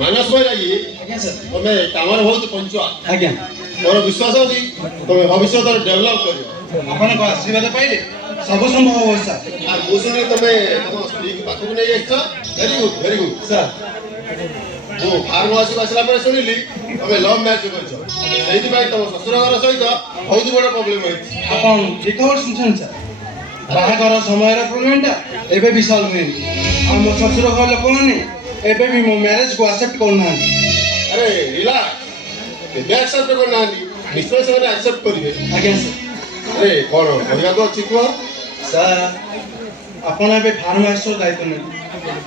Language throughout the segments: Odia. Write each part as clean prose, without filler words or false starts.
मानस भाई लगी आज्ञा सर तुम्हें कामर बहुत पंचुआ आज्ञा मोर विश्वास अछि तुम्हें भविष्य डेवलप करियो आपन को आशीर्वाद पाइले सब संभव हो सर आ मुसुनी तुम्हें तुम स्त्री के पाखु नहीं जाइछ वेरी गुड सर ओ फार्म हाउस आसला पर सुनिली तुम्हें लव मैरिज करछ सेहि भाई तुम ससुर घर सहित बहुत बड़ प्रॉब्लम होइछ आपन ठीक खबर सुनछन सर बाहागर समय प्रोब्लेमटा एबे भी सॉल्व हुए हम ससुर घर लोक माने एबे भी मो मैरिज को एक्सेप्ट करना अरे रिलैक्स केबे एक्सेप्ट करना निश्चय से एक्सेप्ट करिवे आज्ञा सर अरे कोन कहया को अछि को सर आपन एबे फार्म हाउस दायित्व नै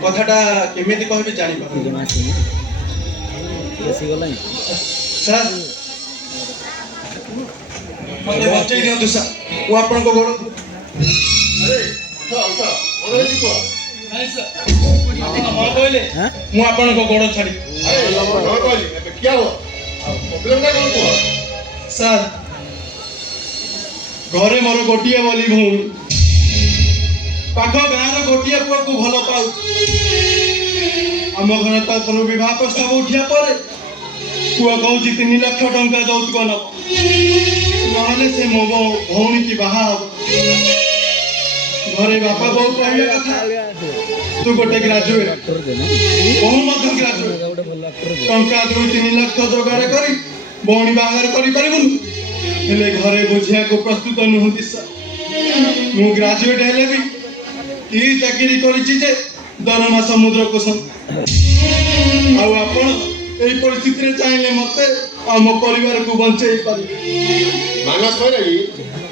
कथाटा केमिति कहबे जानि पाबे सर मते बच्चे दियो दुसा वो आपन को गोड़ अरे उठा ओरे को नहीं सर हां कहले मु आपन को गोड़ छाड़ी अरे हां कहली एबे क्या हो प्रॉब्लम का कोन को सर घरे मोर गोटिए बोली भूल पाख गाँव गोटिए पुआ को भल पाऊ आम घर तो अपन विवाह प्रस्ताव उठिया पर पुआ कहूँ 3 लाख टंका यौतुक नब नहले से मो भौणी की बाहा हम घरे बापा बहु कहले कथा तू गोटे ग्रेजुएट बहु मध्य ग्रेजुएट टंका 2-3 लाख जोगाड़ करी भौणी बाहर करि परिबुन हेले घरे बुझिया को प्रस्तुत नुहति सर मु ग्रेजुएट हेले भी ई चाकरी करिछि जे दरमा समुद्र को आ आपण এই পরিস্থিতিরে চাইলে মতে আম পরিবার को বঞ্চাই পারি मानस भाई लगी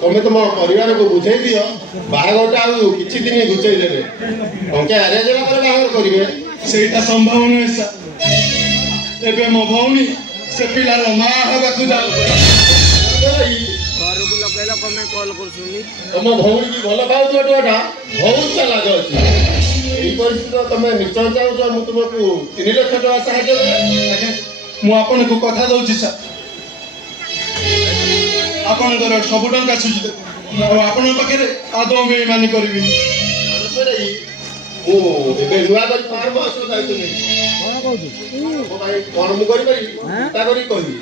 तुम्हें तुम परिवार को बुझाई दियो बाहागरटा आ किछि दिन घुचाई देबे टंका अरेंज होला पर बाहागर करिवे সেইটা সম্ভব নয় স্যার এবে মো ভৌणी से पिलार मां हवा को जाऊ घर को लगेला कमे कॉल करछुनी तुम भौणी की भल पाउ टोटा बहुत चालाक अछि এই পরিস্থিতি তুমি নিশ্চয় চাହୁছ ମୁଁ ତୁମକୁ 3 ଲକ୍ଷ ଟଙ୍କା ସାହାଯ୍ୟ କରିବି ମୁଁ ଆପଣଙ୍କୁ କଥା ଦଉଛି ସାର୍ ଆପଣଙ୍କର ସବୁ ଟଙ୍କା ସୁଝି ଦେବି ଆଉ ଆପଣଙ୍କ ପାଖରେ ଆଦୌ ବେଇମାନି କରିବିନି ମୁଁ ଏବେ ନୂଆ କରି ଫାର୍ମ ହାଉସ ଦାୟିତ୍ୱ ନେଇ କଣ କହୁଛୁ ମୋ ଭାଇ କଣ ମୁଁ କରିପାରିବି ଚିନ୍ତା କରି କହିବି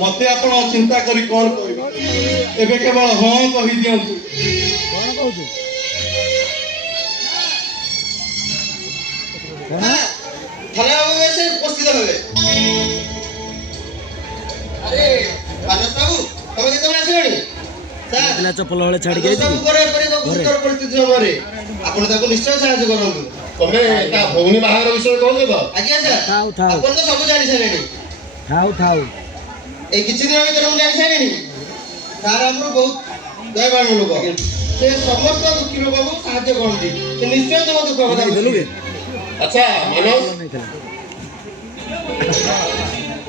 ମତେ ଆପଣ ଚିନ୍ତା କରି କଣ କହିବେ ଏବେ କେବଳ ହଁ କହି ଦିଅନ୍ତୁ କଣ କହୁଛୁ थाना में से उपस्थित होवे अरे मानस बाबू तमे केते बळे आसिलणी सर बिना चप्पल वाले छाड़ी गई थी सब करे परे तो गुरुतर परिस्थिति समरे आपण ताको निश्चय सहायता करंतु ତମେ ତା ଭଉଣୀ ବାହାଘର ବିଷୟରେ କହୁଛ ତ आज्ञा सर ଥାଉ ଥାଉ आपण तो सब जानि सारेणी ଥାଉ ଥାଉ ए किछि दिन भीतर हम जानि सारेणी सर हमरो बहुत दयावान लोक से समस्त दुखी लोक को सहायता करंती से निश्चय तो दुख কথা देलुगे ଆଚ୍ଛା ମାନସ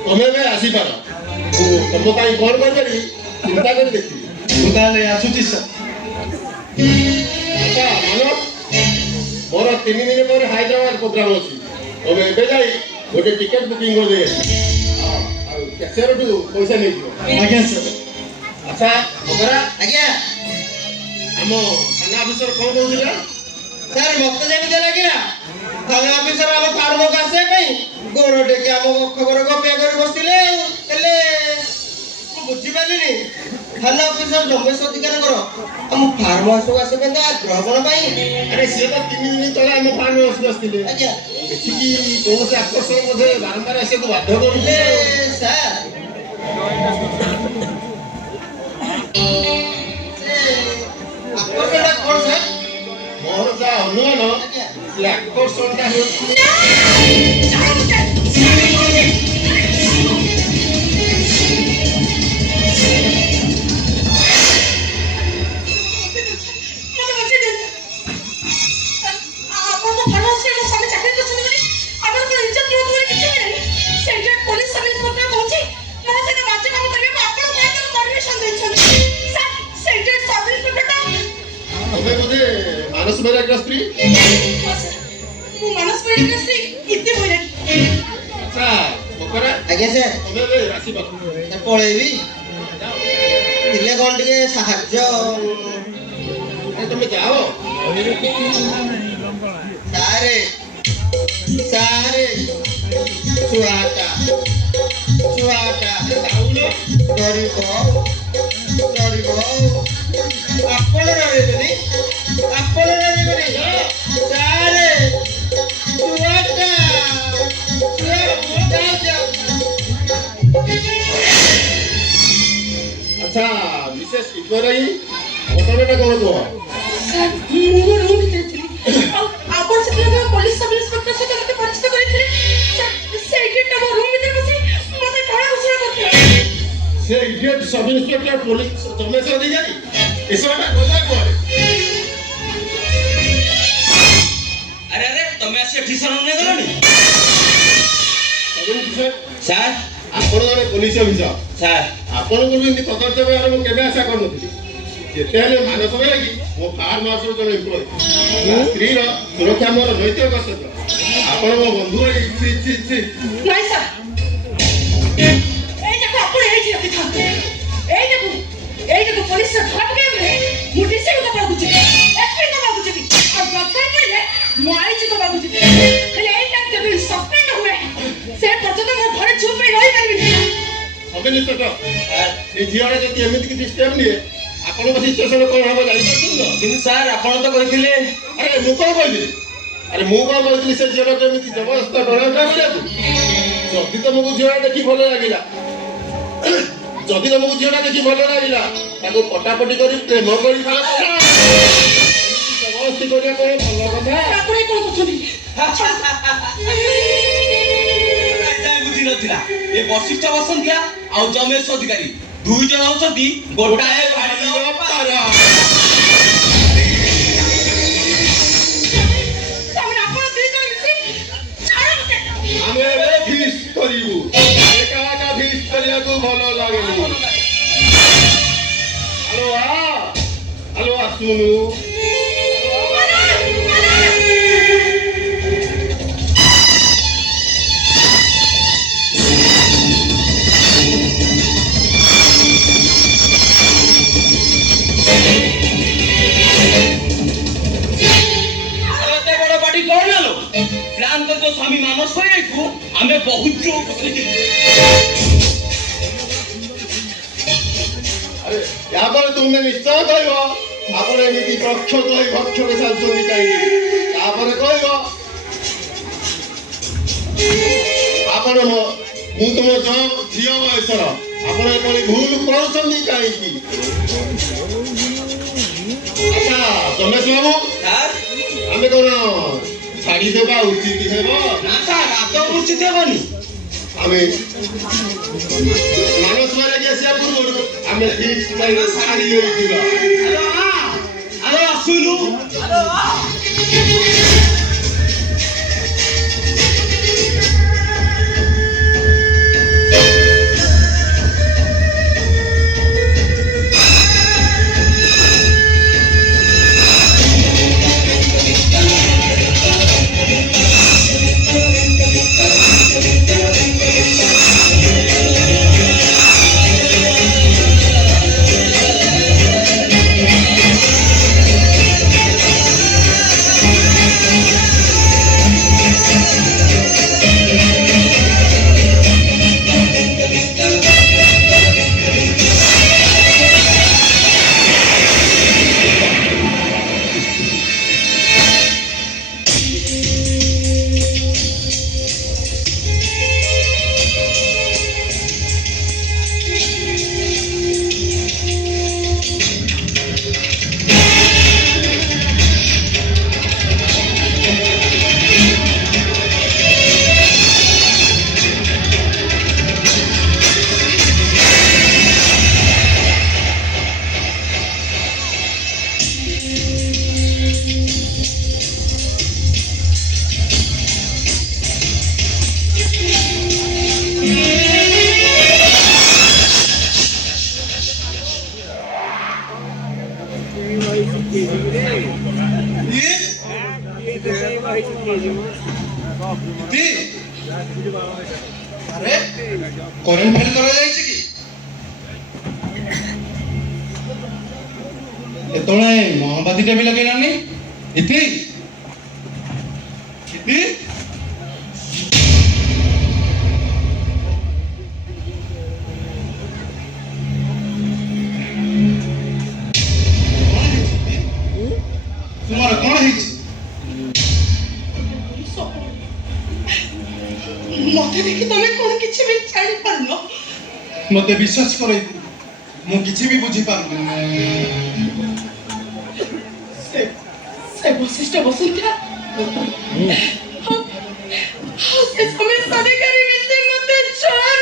ତମେ ଏବେ ଆସିପାର ମୁଁ ତମ ପାଇଁ କଣ କରିପାରିବି ଚିନ୍ତା କରି ଦେଖିବି ମୁଁ ତାହେଲେ ଆସୁଛି ସାର୍ ଆଚ୍ଛା ମାନସ ମୋର 3 ଦିନ ପରେ ହାଇଦ୍ରାବାଦ ପ୍ରୋଗ୍ରାମ ଅଛି ତମେ ଏବେ ଯାଇ ଗୋଟେ ଟିକେଟ ବୁକିଂ କରିଦେଇ ଆଉ କ୍ୟାସିୟରଠୁ ପଇସା ନେଇଯିବ ଆଜ୍ଞା ସାର୍ ଆଚ୍ଛା ମଗରା आज्ञा ଆମ ଥାନା ଅଫିସର କଣ କହୁଥିଲା सर मत जेमिते लागिला थाना ऑफिसर हम फार्म को आसे पई गोरोटे के हम खबर को पे कर बसिले हेले मु बुझी पालिनी थाना ऑफिसर जमेश अधिकार करो हम फार्म हाउस को आसे पे ग्रहण पई अरे ସିଏ ତ 3 ଦିନ ତଳେ ଆମ ଫାର୍ମ ହାଉସ ବସିଥିଲେ आज्ञा ଏଠିକି କୌଣସି ଆକର୍ଷଣ ମଧ୍ୟ ବାରମ୍ବାର ଆସିବାକୁ ବାଧ୍ୟ କରୁଥିଲେ ले सर आकर्षण कोन सर ମୋର ଯାହା ଅନୁମାନ ସେ ଆକର୍ଷଣଟା ହେଉଛି ତମେ ବୋଧେ ମାନସ ବେହେରାଙ୍କ ସ୍ତ୍ରୀ ଆଚ୍ଛା ମକରା आज्ञा सर ତମେ ଏବେ ଆସିବ सर पळेबी तिले कोन टिके साहाय्य ତମେ ଯାଅ ଛୁଆଟା ଡରିବ ଆପଣ ଡରିବେନି ସାରେ ଛୁଆଟା ଆଚ୍ଛା ବିଶେଷ ଇଶ୍ୱରାଇ ଘଟଣାଟା କ'ଣ କୁହ? ସାର୍ ମୁଁ ରୁମ୍ ଭିତରେ ଥିଲି ଆଉ ଆପଣ ସେତେବେଳେ ପୋଲିସ ସବ୍ ଇନ୍ସପେକ୍ଟର ସହିତ ମୋତେ ପରିଚିତ କରିଥିଲେ ସାର୍ ସେ ଇଡିୟଟଟା ମୋ ରୁମ୍ ଭିତରେ ବସି ମୋତେ କଳା ଘୋଷଣା କରିଥିଲା ସେ ଇଡିୟଟ ସବ୍ ଇନ୍ସପେକ୍ଟର ପୋଲିସ ଚମେଶ୍ୱର ଅଧିକାରୀ ଏସବଟା ଗଲା କୁଆଡ଼େ? अरे अरे तमे आसी एठी शरण नै गलनी ସାର୍ ଆପଣ ଜଣେ ପୋଲିସ ଅଫିସର ସାର୍ ଆପଣଙ୍କୁ ବି ଏମିତି ପଦକ୍ଷେପ ନେବାର ମୁଁ କେବେ ଆଶା କରୁନଥିଲି। ଯେତେ ହେଲେ ମାନସ ଲାଗି ମୋ ଫାର୍ମ ହାଉସର ଜଣେ ଏମ୍ପ୍ଲୟ ସ୍ତ୍ରୀର ସୁରକ୍ଷା ମୋର ନୈତିକ କର୍ତ୍ତବ୍ୟ। ଆପଣ ମୋ ବନ୍ଧୁ ନାଇଁ ସାର୍ ଏଇଟାକୁ ଆପଣ ଏଇଠି ରଖିଥାନ୍ତୁ ଏଇଟାକୁ ପୋଲିସରେ ଧରା ପକେଇବେ ମୁଁ ଡିସିକୁ ଦବାକୁ ଯିବି ଏସପି ଦବାକୁ ଯିବି ଆଉ ଦରକାର ପଡ଼ିଲେ ମୁଁ ଆଇଜି ଦବାକୁ ଯିବି ହେଲେ ଏଇଟା ଯଦି ସସ୍ପେଣ୍ଡ ହୁଏ ସେ ପର୍ଯ୍ୟନ୍ତ ମୋ ଘରେ ଚୁପ୍ ହେଇ ରହିପାରିବିନି ସବ୍ ଇନ୍ସପେକ୍ଟର ଏ ଝିଅଟା ଯଦି ଏମିତି କିଛି ଷ୍ଟେପ୍ ନିଏ ଆପଣଙ୍କ ସିଚୁଏସନ କ'ଣ ହେବ ଜାଣିପାରୁଛନ୍ତି ତ? କିନ୍ତୁ ସାର୍ ଆପଣ ତ କହିଥିଲେ ଆରେ ମୁଁ କ'ଣ କହିଥିଲି? ଆରେ ମୁଁ କ'ଣ କହିଥିଲି ସେ ଝିଅଟାକୁ ଏମିତି ଜବରଦସ୍ତ ଡରାଉଟା କରିବାକୁ? ଯଦି ତମକୁ ଝିଅଟା ଦେଖି ଭଲ ଲାଗିଲା ତାକୁ ପଟାପଟି କରି ପ୍ରେମ କରି ଜବରଦସ୍ତି କରିବା କ'ଣ ଭଲ କଥା? ଆପଣ କ'ଣ କରୁଛନ୍ତି ବୁଝି ନଥିଲା ଏ ବଶିଷ୍ଠ ବସନ୍ତିଆ ଆଉ ଜମେଶ ଅଧିକାରୀ ଦୁଇ ଜଣ ହଉଛନ୍ତି ଗୋଟାଏ ଭାଡ଼ିର ପାରା। ଆପଣ ଦୁଇ ଜଣ ମିଶି ଛାଡ଼ ମୋତେ ଆମେ ଏବେ ଫିଷ୍ଟ କରିବୁ। ଏକା ଏକା ଫିଷ୍ଟ କରିବାକୁ ଭଲ ଲାଗେନି। ହ୍ୟାଲୋ ଆସୁନୁ। ପ୍ଲାନ୍ କରି ଯୋଉ ସ୍ୱାମୀ ମାନସ କରିବାକୁ ଆମେ ବହୁତ ଜୋର ଆରେ ୟାପରେ ତୁମେ ନିଶ୍ଚୟ କହିବ ଆପଣ ଏମିତି ଭକ୍ଷକ ଚାଲୁଛନ୍ତି କାହିଁକି? ତାପରେ କହିବ ଆପଣ ମୁଁ ତୁମ ଝିଅ ବୟସର ଆପଣ ଏପରି ଭୁଲ କରୁଛନ୍ତି କାହିଁକି? ଆଚ୍ଛା ରମେଶ ବାବୁ ସାର୍ ଆମେ କ'ଣ ଛାଡ଼ିଦେବା ଉଚିତ ହେବ? ନା ସାର୍ ଆଦୌ ଉଚିତ ହେବନି। ଆମେ ମାନସ ମାରିକି ଆସିବା ପୂର୍ବରୁ ଆମେ ଫିକ୍ସ ଛାଡ଼ି ଦେଇଥିବା। ଆଲୋ ଆସୁନୁ আরে করেন্ট ফেল করা যাইছে কি এতବେଳେ ମହମବତୀଟା ବି ଲଗେଇଲାନି ଇତି ତୁମର କ'ଣ ହେଇଛି? ମତେ ଦେଖି ତମେ କଣ କିଛି ବି ଜାଣିପାରୁନ? ମୋତେ ବିଶ୍ୱାସ କରେଇ ମୁଁ କିଛି ବି ବୁଝିପାରୁନି। ସେ ବଶିଷ୍ଠ ବସୁନ୍ଧରା ସେ ସମସ୍ତ ଅଧିକାରୀ ମିଶି ମତେ ଚୋର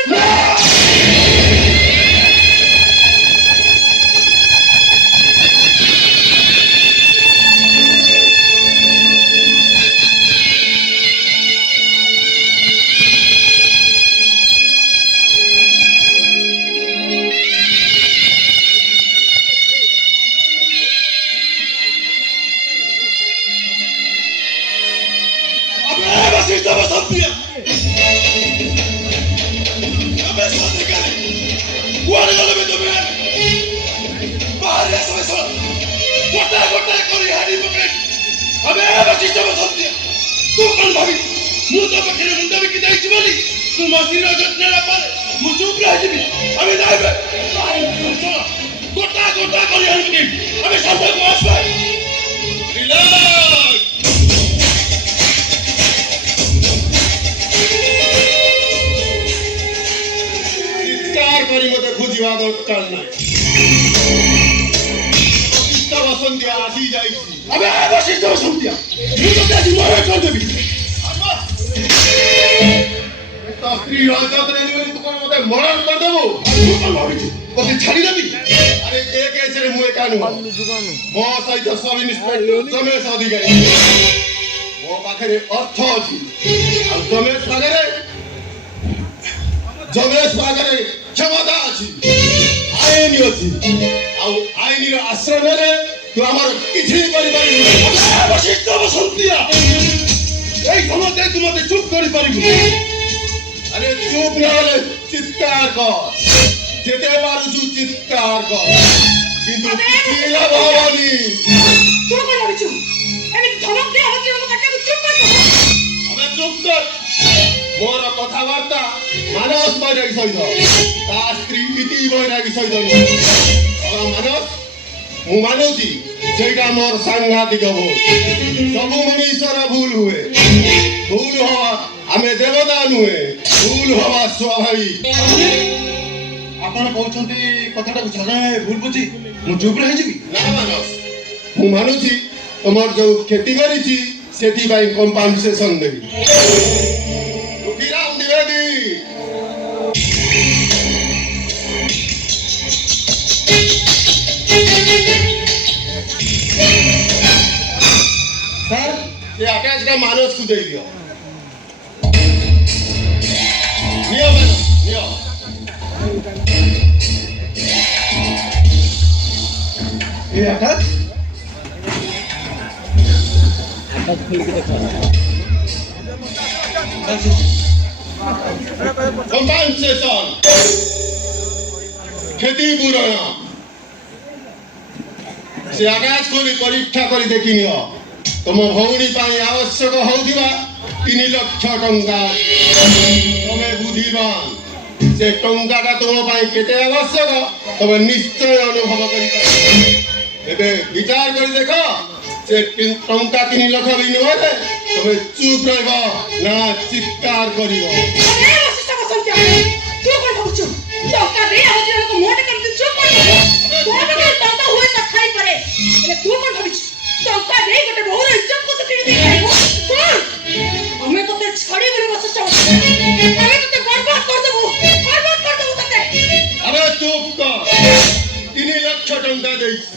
চিৎকার করি মতে খুঁজিবা দরকার নাই। বশিষ্ঠ বসন্তিয়া আসি যাইছি। বশিষ্ঠ বসন্তিয়া ମୁଁ ତତେ ଆଜି ମରଣ କରିଦେବି। তো স্ত্রী রাজত্রে নিবি তু কোন মতে মরণ করদেবু। ମୁଁ କ'ଣ ଭାବିଛୁ ତତେ ଛାଡ଼ିଦେବି? আরে এ কেসরে মু একা নুহ। ମୋ ସହିତ ସବ ଇନ୍ସପେକ୍ଟର ରମେଶ ଅଧିକାରୀ। ମୋ ପାଖରେ ଅର୍ଥ ଅଛି ଆଉ ରମେଶ ପାଖରେ କ୍ଷମତା ଅଛି, ଆଇନ ଅଛି ଆଉ ଆଇନର ଆଶ୍ରୟରେ ତୁ ଆମର କିଛି କରିପାରିବୁ। ବଶିଷ୍ଠ ବସନ୍ତିଆ এই ক্ষমতায় তুই মতে চুপ କରିପାରିବୁ। আরে চুপ নହେলে চিৎকার কর, যেতে পারুছু চিৎকার কর, কিন্তু କିଛି ଲାଭ ହବନି। ତୁ କଣ ଭାବିଛୁ ଏମିତି ଧମକ ଦିଆ ହଉଛି ଆମ କାଟାକୁ ଚୁପ କରିଦେବ? ଆମେ ଚୁପ କର। ମୋର କଥାବାର୍ତ୍ତା ମାନସ ବୈରାଗୀ ସହିତ, ତା ସ୍ତ୍ରୀ ପ୍ରୀତି ବୈରାଗୀ ସହିତ ନୁହେଁ। ମାନସ ମୁଁ ମାନୁଛି ସେଇଟା ମୋର ସାଂଘାତିକ ଭୁଲ। ସବୁ ମଣିଷର ଭୁଲ ହୁଏ, ଭୁଲ ହବା ଆମେ ଦେବତା ନୁହେଁ, ଭୁଲ ହବା ସ୍ୱାଭାବିକ। ଆପଣ କହୁଛନ୍ତି କଥାଟାକୁ ଛାଡ଼ ଭୁଲ ବୁଝି ମୁଁ ଚୁପ ରହିଯିବି? ନା ମାନସ, ମୁଁ ମାନୁଛି ତମର ଯୋଉ କ୍ଷତି କରିଛି ସେଥିପାଇଁ କମ୍ପାନସେସନ ଦେବି। ଦୁଃଖୀରାମ ଦ୍ୱିବେଦୀ ସାର୍ ସେ ଆକାଶଟା ମାନସକୁ ଦେଇଦିଅ। ନିଅ ମାନସ ନିଅ। ଏ ଆକାଶ ହଠାৎ ଖୋଲିକି ଦେଖ। କମ୍ପାନସେସନ କ୍ଷତିପୂରଣ ସେ ଆକାଶ ଖୋଲି ପରୀକ୍ଷା କରି ଦେଖି ନିଅ। ତମ ଭଉଣୀ ପାଇଁ ଆବଶ୍ୟକ ହଉଥିବା 3 ଲକ୍ଷ ଟଙ୍କା। ତମେ ବୁଦ୍ଧିମାନ, ସେ ଟଙ୍କାଟା ତମ ପାଇଁ କେତେ ଆବଶ୍ୟକ ତମେ ନିଶ୍ଚୟ ଅନୁଭବ କରିପାରିବ। ଏବେ ବିଚାର କରି ଦେଖ ସେ ଟଙ୍କା 3 ଲକ୍ଷ ବିନିମୟରେ ତମେ ଚୁପ୍ ରହିବ ନା ଚିତ୍କାର କରିବ। ଅରେ ବଶିଷ୍ଠ ବସନ୍ତିଆ ତୁ କଣ ଭାବୁଛୁ ଟଙ୍କା ଦେଇ ଆମ ଝିଅକୁ ମୋଟେ କେମିତି ଚୁପ କରିଦେବ? ତୋ ପାଖରେ ଟଙ୍କା ହୁଏ ତ ଖାଇପାରେ, ହେଲେ ତୁ କଣ ଭାବିଛୁ ଟଙ୍କା ଦେଇ ଗୋଟେ ବହୁର ଇଜ୍ଜତକୁ ତୁ କିଣି ଦେଇପାରିବୁ? ଶୁଣ ଆମେ ତତେ ଛାଡ଼ିବୁନି ବଶିଷ୍ଠ ବସନ୍ତିଆ, ଆମେ ତତେ ବର୍ବାଦ କରିଦେବୁ ତତେ। আরে চুপ কর। 3 লক্ষ টঙ্কা ଦେଇছি।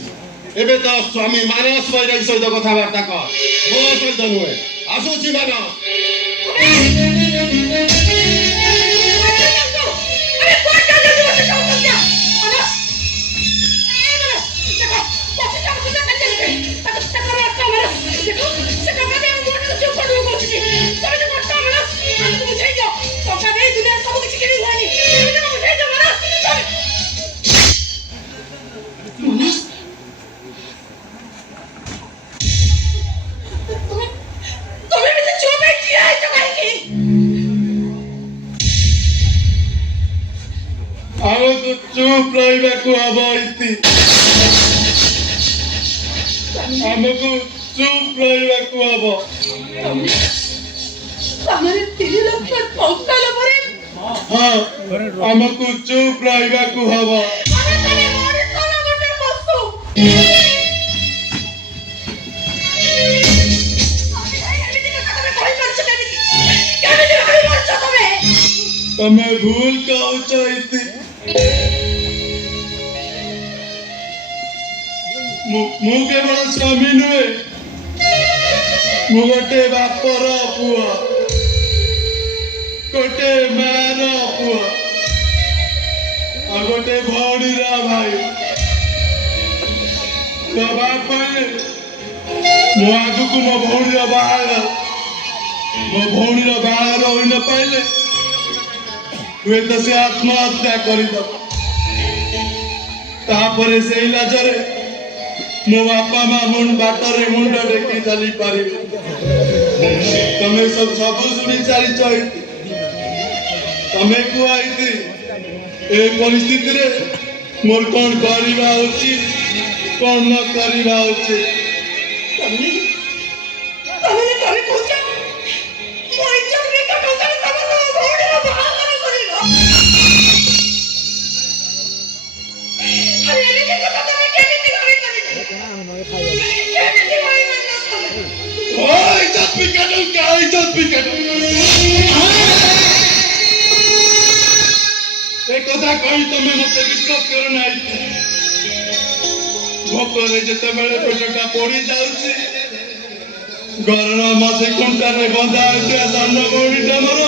ଏବେ ତ ସ୍ୱାମୀ ମାନସ ବୈରାଗୀ ସହିତ କଥାବାର୍ତ୍ତା କର, ମୋ ସହିତ ନୁହେଁ। ଆସୁଛି ମାନସ। अरे कोण चाललं बशेष्ठ बसंतिया? ମାନସ ଦେଖ ବଶିଷ୍ଠ ବସନ୍ତିଆ କାଲି ଚାଲିଲେ ତାକୁ ଟଙ୍କା ମାରତା ମାନସ ଦେଖ ସେ ଟଙ୍କା ଦେଇ ଆମ ମୋଟେ ଚୁପ କରିଦେବ କହୁଛି। ତମେ ତ କରତା ମାନସ ଆମକୁ ବୁଝେଇ ଦିଅ ଟଙ୍କା ଦେଇ ଦୁନିଆ ସବୁ କିଛି କିଣି ହୁଏନି। ତମେ ତ ବୁଝେଇ ଦିଅ ମାନସ। ମାନସ ତମେ ଏମିତି ଚୁପ ହେଇ ଠିଆ ହେଇଛ କାହିଁକି? ଆମକୁ ଚୁପ ରହିବାକୁ ହବ ଇତି। ଆମକୁ ଚୁପ୍ ରହିବାକୁ ହବ। ତମର 3 ଲକ୍ଷ ଟଙ୍କା ଲୋଭରେ ହଁ ଆମକୁ ଚୁପ୍ ରହିବାକୁ ହବ। ଆରେ ତମେ ମଣିଷ ନା ଗୋଟେ ପଶୁ? ଏମିତି କଥା ତମେ କହିପାରୁଛ କେମିତି? କେମିତି କହିପାରୁଛ ତମେ? ତମେ ଭୁଲ କହୁଛ ଇତି। ମୁଁ କେବଳ ସ୍ୱାମୀ ନୁହେଁ, ମୁଁ ଗୋଟେ ବାପର ପୁଅ, ଗୋଟେ ମାର ପୁଅ, ଆଉ ଗୋଟେ ଭଉଣୀର ଭାଇ। ଦବା ପାଇଁ ମୁଁ ଆଗକୁ ମୋ ଭଉଣୀର ବାହାଘର ହୋଇ ନ ପାଇଲେ ହୁଏତ ସେ ଆତ୍ମହତ୍ୟା କରିଦବ। ତାପରେ ସେଇ ଲାଜରେ ମୋ ବାପା ମା ବାଟରେ ମୁଣ୍ଡ ଟେକି ଚାଲି ପାରିବେ। ତମେ ସବୁ ଶୁଣି ସାରିଛ। ତମେ କୁହ ଇତି, ଏ ପରିସ୍ଥିତିରେ ମୋର କଣ କରିବା ଉଚିତ, କଣ ନ କରିବା ଉଚିତ? ତମେ କହୁଛ ମୋ ଇଜ୍ଜତ ବିକା ଟଙ୍କାରେ ତମେ ତମ ଭଉଣୀର ବାହାଘର କରିବ? ଆରେ ଏମିତି କଥା ତମେ କେମିତି ଭାବିପାରିଲ? କେମିତି ଭାବିପାରିଲ ତମେ? ଇଜ୍ଜତ ବିକା ଟଙ୍କା, ଇଜ୍ଜତ ବିକା ଟଙ୍କା। ଏ କଥା କହି ତମେ ମତେ ବିଶ୍ୱାସ କର ନାହିଁ। ଭୋକରେ ଯେତେବେଳେ ପେଟଟା ପୋଡ଼ି ଯାଉଛି, ଘରର ମଝି କୁଣ୍ଟାରେ ବନ୍ଧା ହୋଇଥିବା ସାନ ଭଉଣୀଟା ମୋର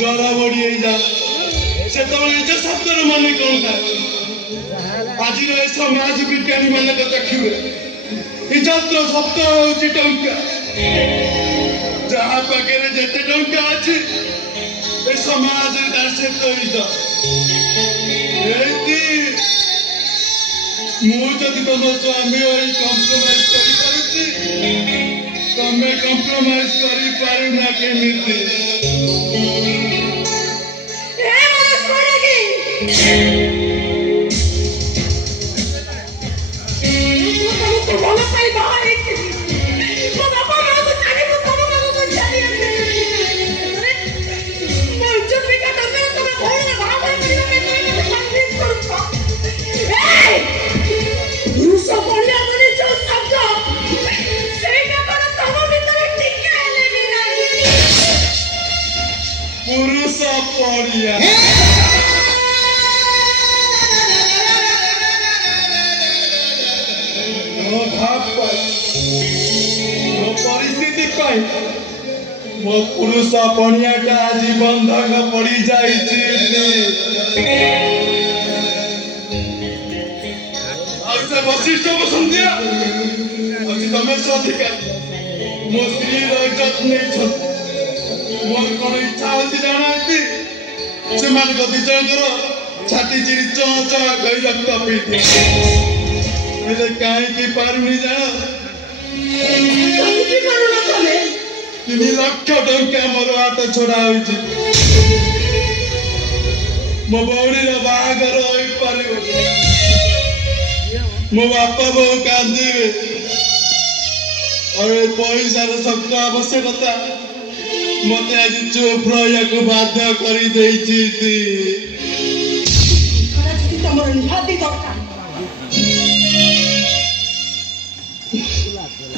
ଘର ବଢ଼ି ହେଇଯାଉ, ସେତେବେଳେ ନିଜ ଶବ୍ଦର ମାନେ କଣ ଥାଏ? ଆଜିର ଏ ସମାଜ ବିଜ୍ଞାନୀ ମାନଙ୍କ ଦେଖିବେ ଇଜ୍ଜତର ଶବ୍ଦ ହଉଛି ଟଙ୍କା। ଯାହା ପାଖରେ ଯେତେ ଟଙ୍କା ଅଛି ଏ ସମାଜରେ ତାର ସେତେ ଇଜ୍ଜତ। ଏଇଠି ମୁଁ ଯଦି ତମ ସ୍ୱାମୀ ହୋଇ କମ୍ପ୍ରମାଇଜ କରିପାରୁଛି, ତମେ କମ୍ପ୍ରମାଇଜ କରିପାରୁନା କେମିତି? ଭଲ ପାଇ ବାହା ହେଇଥିଲି, ମୋ ବାପା ମାଆକୁ ଛାଡ଼ି ମୁଁ ତମ ପାଖକୁ ଚାଲି ଆସିଲି। ମୋ ଇଜ୍ଜତ ବିକା ଟଙ୍କାରେ ତମେ ଭଉଣୀର ବାହାଘର କରିବା ପାଇଁ ତମେ ମତେ କନଭିନ୍ସ କରୁଛ। ପୁରୁଷ ପଡ଼ିଆ ବୋଲି ଯୋଉ ଶବ୍ଦ, ସେଇଟା କଣ ତମ ଭିତରେ ଟିକେ ହେଲେ ବି ନାହିଁ? ପୁରୁଷ ପଡ଼ିଆ ମୋ ଭାବ ପାଇଁ, ମୋ ପରିସ୍ଥିତି ପାଇଁ ମୋ ପୁରୁଷ ପଣିଆଟା ଆଜି ବନ୍ଧକ ପଡ଼ିଯାଇଛି। ଆଉ ସେ ବଶିଷ୍ଠ ବସନ୍ତିଆ ଅଛି ତମେ ଅଧିକାର ମୋ ସ୍ତ୍ରୀର ଇଜ୍ଜତ ନେଇଛନ୍ତି। ମୋର କଣ ଇଚ୍ଛା ହଉଛି ଜାଣନ୍ତି? ସେମାନଙ୍କ ଦି ଜଣଙ୍କର ଛାତି ଚିରି ଚଁ ଚଁ କରି ରକ୍ତ ପିଇଦିଏ, ହେଲେ କାହିଁକି ପାରୁନି ଜାଣ? କାହିଁକି ପାରୁନ ତମେ? 3 ଲକ୍ଷ ଟଙ୍କା ମୋର ହାତ ଛଡା ହୋଇଛି। ମୋ ଭଉଣୀର ବାହାଘର ହୋଇପାରିବ, ମୋ ବାପା ବୋଉ କାନ୍ଦିବେ, ଆଉ ଏ ପଇସାର ଶକ୍ତ ଆବଶ୍ୟକତା ମତେ ଆଜି ଚୁପ୍ ରହିବାକୁ ବାଧ୍ୟ କରିଦେଇଛି। ଯଦି ତମର ନିହାତି ଦରକାର,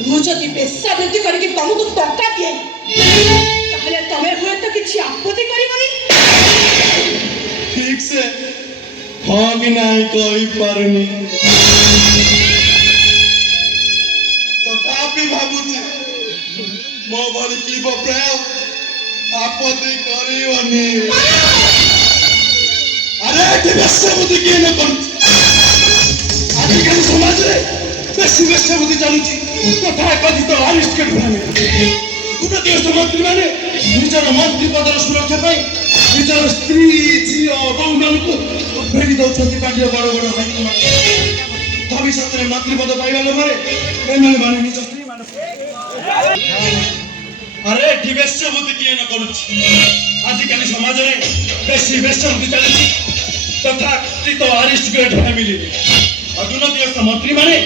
ମୁଁ ଯଦି ବେଶ୍ୟାବୃତ୍ତି କରିକି ତମକୁ ଟଙ୍କା ଦିଏ, ତାହେଲେ ତମେ ହୁଏତ କିଛି ଆପତ୍ତି କରିବନି। ଠିକ ସେ ହଁ କି ନାହିଁ କହିପାରୁନି, ତଥାପି ଭାବୁଛି ମୋ ଭଳି କ୍ଲିବ ପ୍ରାୟ ଆପତ୍ତି କରିବନି। ଆରେ ଏଠି ବେଶ୍ୟାବୃତ୍ତି କିଏ ନ କରୁଛି? ଆଜିକାଲି ସମାଜରେ ବେଶୀ ବେଶ୍ୟାବୃତ୍ତି ଚାଲୁଛି। ତଥା କଥିତ ଆରିଷ୍ଟକେଟ ଭ୍ରାମୀ ଉନ୍ନତିଗ୍ରସ୍ତ ମନ୍ତ୍ରୀମାନେ ନିଜର ମନ୍ତ୍ରୀ ପଦର ସୁରକ୍ଷା ପାଇଁ ନିଜର ସ୍ତ୍ରୀ ଝିଅ ବୋହୂମାନଙ୍କୁ ଭେଟି ଦଉଛନ୍ତି ପାଣ୍ଠିର ବଡ଼ ବଡ଼ ହାଇକମାଣ୍ଡ। ଭବିଷ୍ୟତରେ ମନ୍ତ୍ରୀ ପଦ ପାଇବା ଲୋଭରେ ଏମାନେ ନିଜ ସ୍ତ୍ରୀ ମାନଙ୍କୁ ଆରେ ଏଠି ବେଶ୍ୟାବୃତ୍ତି କିଏ ନ କରୁଛି? ଆଜିକାଲି ସମାଜରେ ବେଶୀ ବେଶ୍ୟାବୃତ୍ତି ଚାଲିଛି। ତଥା କଥିତ ଆରିଷ୍ଟକେଟ ଫ୍ୟାମିଲି ଉନ୍ନତିଗ୍ରସ୍ତ ମନ୍ତ୍ରୀମାନେ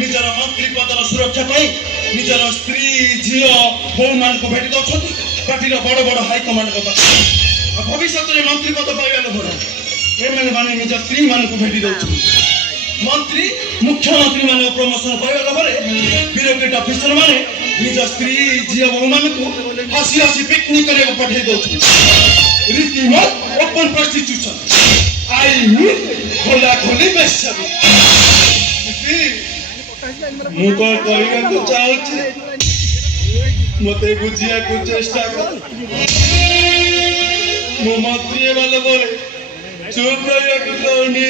ନିଜର ମନ୍ତ୍ରୀ ପଦର ସୁରକ୍ଷା ପାଇଁ ନିଜର ସ୍ତ୍ରୀ ଝିଅ ବୋହୂମାନଙ୍କୁ ଭେଟି ଦଉଛନ୍ତି ପାର୍ଟିର ବଡ ବଡ ହାଇକମାଣ୍ଡଙ୍କ ପାଖରେ ଆଉ ଭବିଷ୍ୟତରେ ମନ୍ତ୍ରୀ ପଦ ପାଇବା ଲୋଭରେ ଏମାନେ ମାନେ ନିଜ ସ୍ତ୍ରୀ ମାନଙ୍କୁ ଭେଟି ଦଉଛନ୍ତି ମନ୍ତ୍ରୀ ମୁଖ୍ୟମନ୍ତ୍ରୀ ମାନଙ୍କ ପ୍ରମୋଶନ ପାଇବା ଲୋଭରେ ବ୍ୟୁରୋକ୍ରେଟ ଅଫିସର ମାନେ ନିଜ ସ୍ତ୍ରୀ ଝିଅ ବୋହୂମାନଙ୍କୁ ହସି ହସି ପିକନିକ କରିବାକୁ ପଠେଇ ଦଉଛନ୍ତି ରୀତିମତ ଓପନ ପ୍ରଷ୍ଟିଚ୍ୟୁସନ ଆଇ ମିନ୍ ଖୋଲା ଖୋଲି ବେଶ୍ୟାବି ମୁଁ କଣ କହିବାକୁ ଚାହୁଁଛି ମତେ ବୁଝିବାକୁ ଚେଷ୍ଟା କର ମୁଁ ମନ୍ତ୍ରୀ ହେବା ଲୋଭରେ ଚୁପ୍ ରହିବାକୁ ଚାହୁଁନି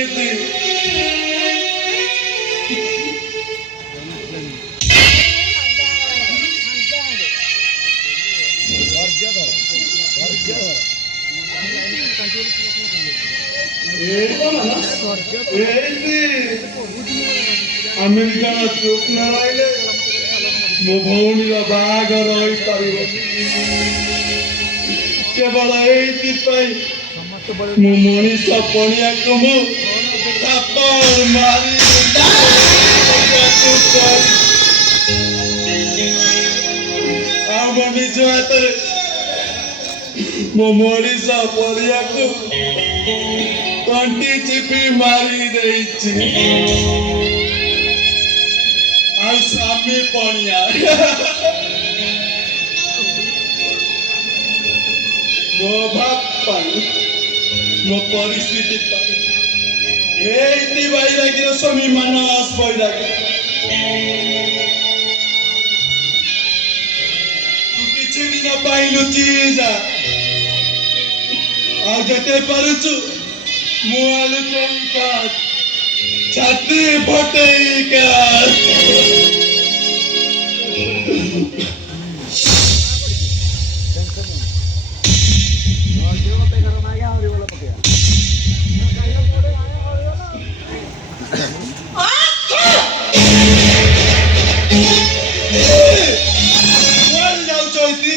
ଆମେ ବି କଣ ଚୁପ୍ ନ ରହିଲେ ମୋ ଭଉଣୀର ବାହାଘର ହୋଇପାରିବ କେବଳ ଏଇଥିପାଇଁ ମୁଁ ମଣିଷ ପଣିଆକୁ ମୁଁ ଥାପଡ଼ ମାରି ଆମ ନିଜ ହାତରେ ମୋ ମଣିଷ ପଡ଼ିଆକୁ ତଣ୍ଟି ଚିପି ମାରି ଦେଇଛି ଆଉ ସ୍ୱାମୀ ପଣିଆ ମୋ ଭାବ ପାଇଁ ମୋ ପରିସ୍ଥିତି ପାଇଁ ଏଇଠି ବୈରାଗୀର ସ୍ୱାମୀ ମାନସ ବୈରାଗୀ ତୁ କିଛି ଦିନ ପାଇଁ ଲୁଚି ଯା ଆଉ ଯେତେ ପାରୁଛୁ ମୁଁ ଆଲୁଚେଇ କାଟ ଛାତି ଫଟେଇ କାଟ କୁଆଡେ ଯାଉଛ ଏଠି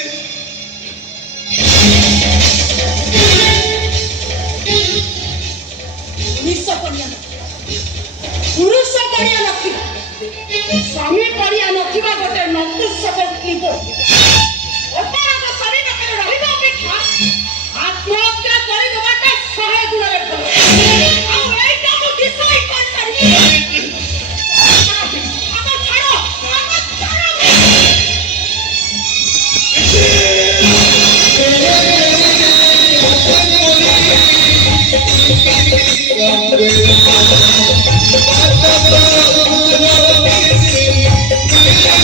ପୁରୁଷ ପଡ଼ିଆ ନଥିବା ସ୍ୱାମୀ ପଡ଼ିଆ ନଥିବା ଗୋଟେ ନପୁଂସକ ଥିବ ଅପାରକ ସ୍ୱାମୀ ପାଖରେ ରହିବା ଅପେକ୍ଷା ଆତ୍ମହତ୍ୟା କରିଦେବାଟା 100 ଗୁଣରେ ଭଲ ଆଉ ଏଇଟା ମୁଁ ଡିସାଇଡ୍ କରିସାରିଛି ଆମ ଛାଡ଼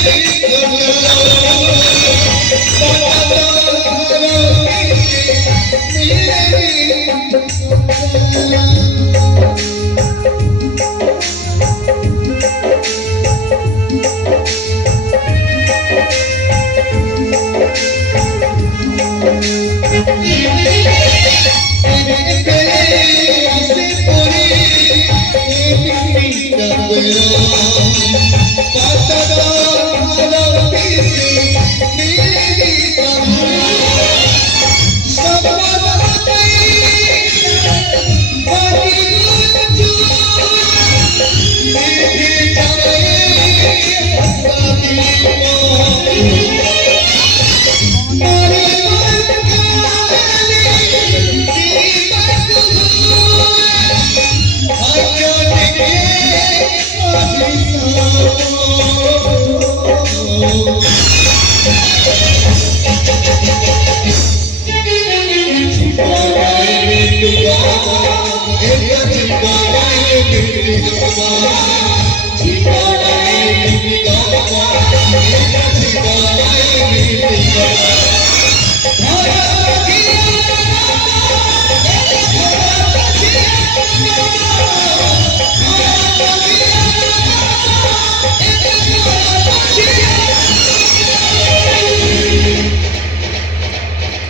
Thank you.